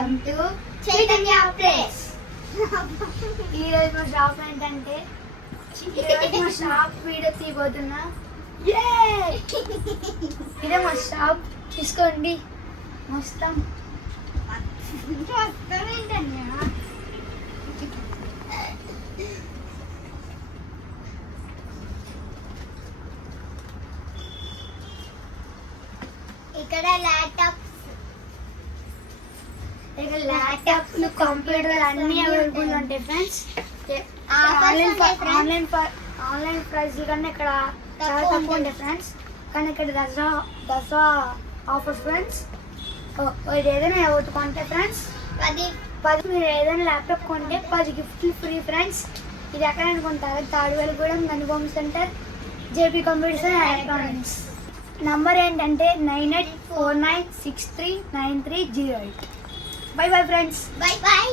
Welcome to Chaitanya place. ఈరోజు మా shop ఏంటంటే మా షాప్ వీడియో తీయబోతున్నా. ఇదే మా షాప్, తీసుకోండి. మొత్తం ఇక్కడ ల్యాప్టాప్స్ కంప్యూటర్ అన్ని అవైలబుల్ ఉంటాయి ఫ్రెండ్స్. ఆన్లైన్ ప్రైస్ కన్నా ఇక్కడ చాలా తక్కువ ఉంటాయి ఫ్రెండ్స్. కానీ ఇక్కడ దసరా ఆఫర్ ఫ్రెండ్స్. ఏదైనా ఒకటి కొంటే ఫ్రెండ్స్ 10 మీరు ఏదైనా ల్యాప్టాప్ కొంటే 10 గిఫ్ట్లు ఫ్రీ ఫ్రెండ్స్. ఇది ఎక్కడ అనుకుంటారు? Tadivelagudem Ganubomma centre, JP computers and electronics. Number ఏంటంటే 9849639308. Bye bye friends. Bye bye.